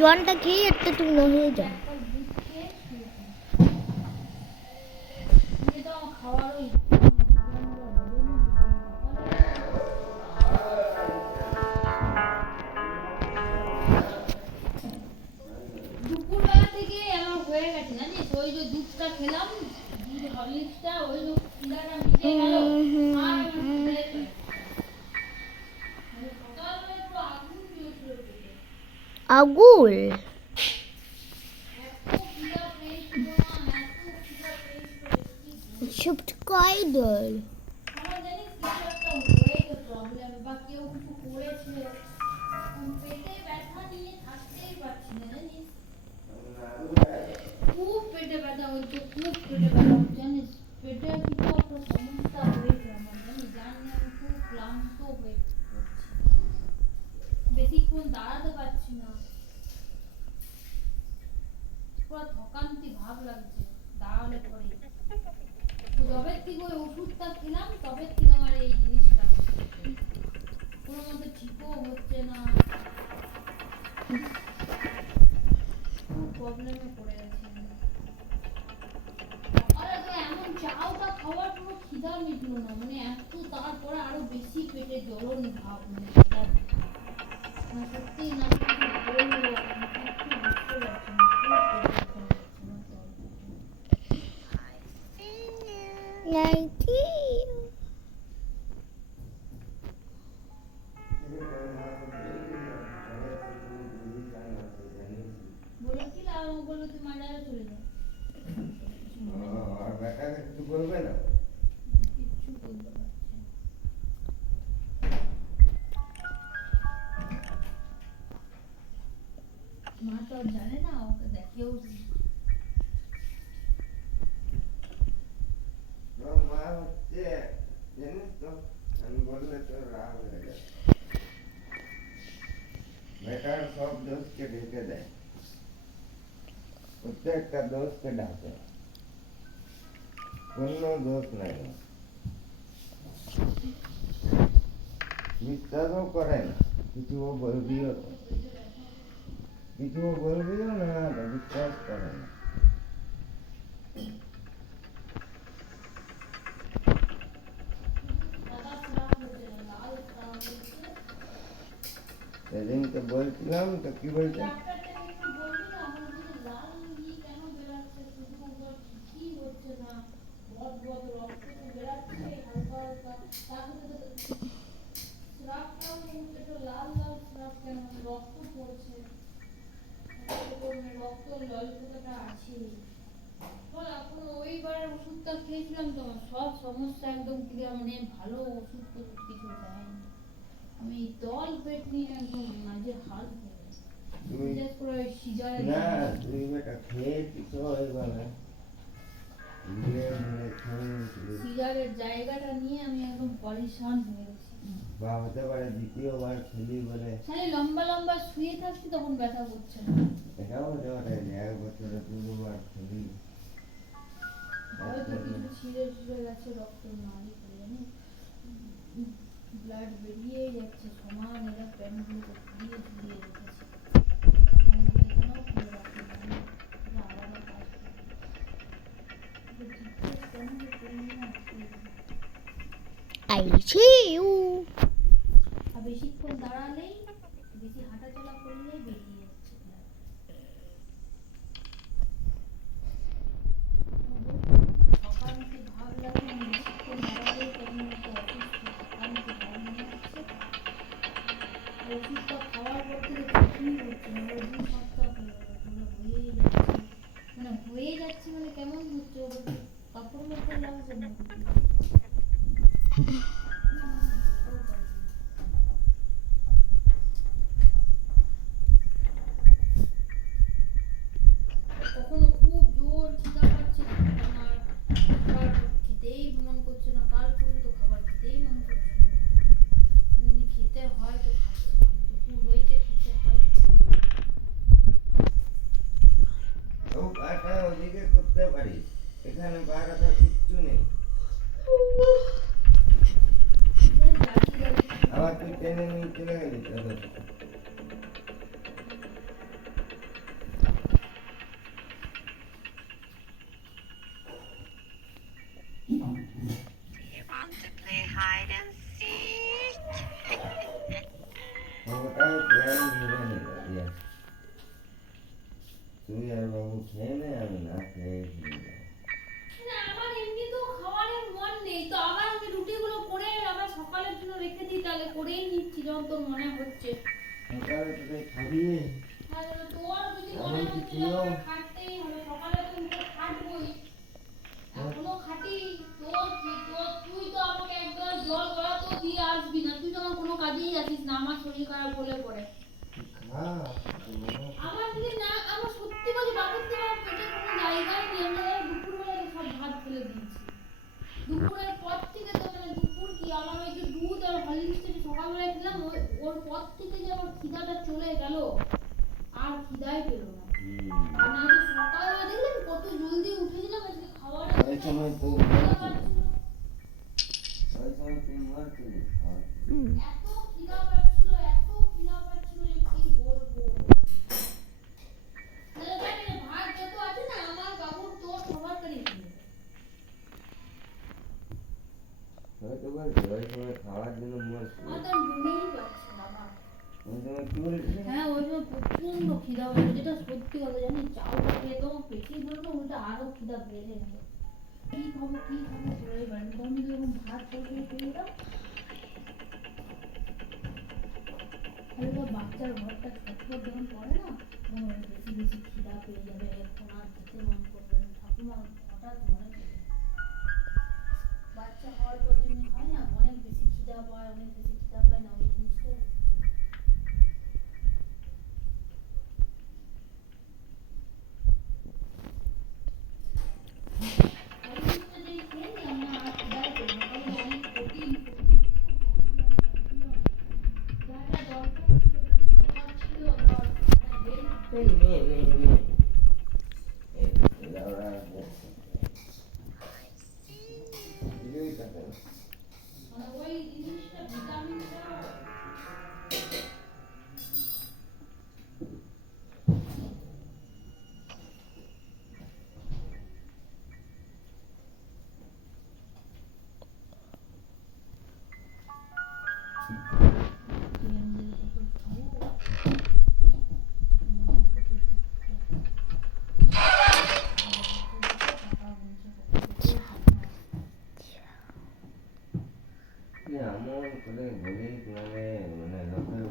জোয়ানটা খেয়ে একটা তুমি হয়ে যাও। দুপুরবেলা থেকে আমার হয়ে গেছে জানিস, ওই যে দুধটা খেলাম, হরলিক্সটা, ওই যে খিদাটা মিটে গেল। আর সকালবেলা একটু আগুন দিয়েছিল পেটে। আগুল সাবস্ক্রাইবার আমার জানিস কিছু একটা হয়েছে প্রবলেম, বা কেউ কিছু করেছে, পেটে ব্যথা নিয়ে থাকতেই পারছি না জানিস, খুব পেটে ব্যথা হচ্ছে, খুব পেটে ব্যথা হচ্ছে জানিস, পেটে কিছু একটা সমস্যা হয়েছে আমার জানিস, জানি আমি খুব ক্লান্ত হয়ে পড়ছি, বেশিক্ষণ দাঁড়াতে পারছি না, পুরো থকান্তি ভাব লাগছে দাঁড়ালে পরে। যবে থেকে ওই ওষুধটা খেলাম তবে থেকে আমার এই জিনিসটা কোনো মতো ঠিকও হচ্ছে না, খুব প্রবলেমে পড়ে গেছি আমি। সকালে তো এমন চাউটা খাওয়ার কোনো খিদা মিটলো না, মানে এত, তারপরে আরো বেশি পেটে জ্বলন ভাব, মানে না সত্যি না কিছু বলবো, আমি কিচ্ছু বুঝতে পারছি না, খুব পেটে ব্যথা হচ্ছে আমার তলপেটে। 19 বলেছিলাম, ও বললো তুই মান্ডারে চলে যা, আর বেটাকে কিছু বলবে না? কিচ্ছু বলতে পারছে না। মা তো আর জানে না, ওকে দেখেও তোর মা হচ্ছে, জানিস তো, আমি বললে তো রাগ হয়ে যাবে। বেটার সব দোষকে ঢেকে দেয়, প্রত্যেকটা দোষকে ঢাকে, কোনো দোষ নাই, বিশ্বাসও করে না, কিছু ও বলবিও তো, কিছু ও বলবিও না, তো বিশ্বাস করে না। সাদা স্রাব হচ্ছে না, লাল স্রাব হচ্ছে। সেদিনকে বলছিলাম তো, কি বলছে? ডাক্তারটাকে একটু বলবি না, আমার মধ্যে লাল কেন বেরাচ্ছে, শুধু ওর কিছুই হচ্ছে না, বদ বদ রক্ত তো বেরাচ্ছে হালকা হালকা, তার সাথে তো স্রাবটাও একটু লাল লাল স্রাব, কেন রক্ত পড়ছে, রক্ত ললপতাটা আছে। বল, এখন ওইবার ওষুধটা খেয়েছিলাম তো সব সমস্যা একদম ক্লিয়ার, মানে ভালো ওষুধ তো কিছু দেয়নি, আমি তল পেট নিয়ে একদম মাঝে হাল হয়ে গেছে, তুই বিশেষ করে ওই সিজারের না, তুই বেটা খেয়েছিস তো এবারে, সিজারের জায়গাটা নিয়ে আমি একদম পরেশান হয়ে গেছি। বা হতে পারে দ্বিতীয়বার খেলি বলে, খালি লম্বা লম্বা শুয়ে থাকছি তখন ব্যথা করছে না, এটাও হতে পারে যে 1 বছরে 2বার খেলি। হয়তো কিছু ছিঁড়ে ছিঁড়ে গেছে, রক্ত নালি করে জানি, ব্লাড বেরিয়ে যাচ্ছে সমান, এরা প্যান্টগুলো ফুলিয়ে ঝুলিয়ে রেখেছে, প্যান্টগুলো এখানেও খুলে রাখি, আমি এটা আলাদা কাজ করি, জিজ্ঞেস কেন যে করি না, I see you আর বেশিক্ষণ দাঁড়ালেই, বেশি হাঁটাচলা করলেই বেরিয়ে যাচ্ছে blood। থকান্তি ভাব লাগে, আমি বেশিক্ষণ দাঁড়ালেই কেমন একটা অসুস্থ থকান্তি ভাব নিয়ে আসছে, আর ওষুধটা খাওয়ার পর থেকে কিছুই হচ্ছে না, ওই 2 সপ্তাহ হয়ে গেল, পুরো হয়েই যাচ্ছে, মানে হয়ে যাচ্ছে, মানে কেমন হচ্ছে, ওর কাপড় মাপড় লাগছে না কিছু, কখনো খুব জোর খিদা পাচ্ছে আমার, খাবার খেতেই মন করছে না, কাল পর্যন্ত খাবার খেতেই মন করছে না, খেতে হয় তো খাচ্ছিলাম, দুপুর হয়েছে খেতে হয়। ও কাটা ওদিকে করতে পারিস, এখানে পা রাখার কিচ্ছু নেই, আবার তুই টেনে নিয়ে চলে গেলি তো। Want to play hide and seek? ওটাই প্ল্যান ভেবে নিল যে তুই আর বাবু খেয়ে নে আমি না খেয়ে খেয়ে যাবো। না, আমার এমনিতেও খাওয়ারের মন নেই, তো আবার আমি রুটিগুলো করে আবার সকালের জন্য রেখে দিই, তাহলে করেই নিচ্ছি যখন তোর মনে হচ্ছে। সকালে তোদের খাবি আর তোর যদি আমার মনে কি হচ্ছে প্রিয়? আমার খাটতেই হবে, সকালে তো উঠে খাটবই, এখনো খাটি। তুই তো আমাকে একবার জল গড়াতেও দিয়ে আসবি না, তুই তো আমার কোনো কাজেই আসিস না আমার শরীর খারাপ হলে পরে। খা আমার যদি না, আমার সত্যি বলি বাবুকে আমার পেটে কোনো জায়গায় নেই, আমরা দুপুরবেলা সব ভাত ফেলে দিয়েছি। দুপুরের পর থেকে তো মানে দুপুর কি আমার ওই যে দুধ আর হরলিক্সটা যে সকালবেলায় খেলাম, ওর পর থেকে যে আমার খিদাটা চলে গেল, আর খিদাই পেল না। আর না যে সকালবেলা দেখলাম কত জলদি উঠেছিলাম, আজকে খাওয়ার ওই সময় তুই খিদা পাচ্ছিল। ওই সময় তুই মারছিলি এত খিদা পাচ্ছিল যে কি বলবো। তাহলে জানি না, ভাত যত আছে না আমার বাবুর তোর সবার করে দিয়ে দেবে। হয়তো বলছি ওই সময় খাওয়ার জন্য মারছিলি আমার তো আর মনেই পাচ্ছে না বাবা। ওই সময় কি বলেছিলি হ্যাঁ, ওই সময় প্রচন্ড খিদা হয়েছিল, যেটা সত্যি কথা জানি, চাউটা খেয়ে তো পেটে ধরলো, উল্টা আরো খিদা বেড়ে গেল। কি খাবো করে পারি, তখন যখন ভাত তরকারি পেলাম, তাহলে তো বাচ্চার ঘরটা ছটফট যখন পড়ে না, তখন ওর বেশি বেশি খিদা পেয়ে যাবে, এখন আর খেতে মন করবে না। ঠাকুমা হঠাৎ মনে পড়ে, বাচ্চা হওয়ার পর যেমনি হয় না, অনেক বেশি খিদা পায়, অনেক বেশি খিদা পায় না, ওই জিনিসটা এই নে এই লাউড়া দিবি তাকে এমন করে বলি তোমাকে মানে লোকের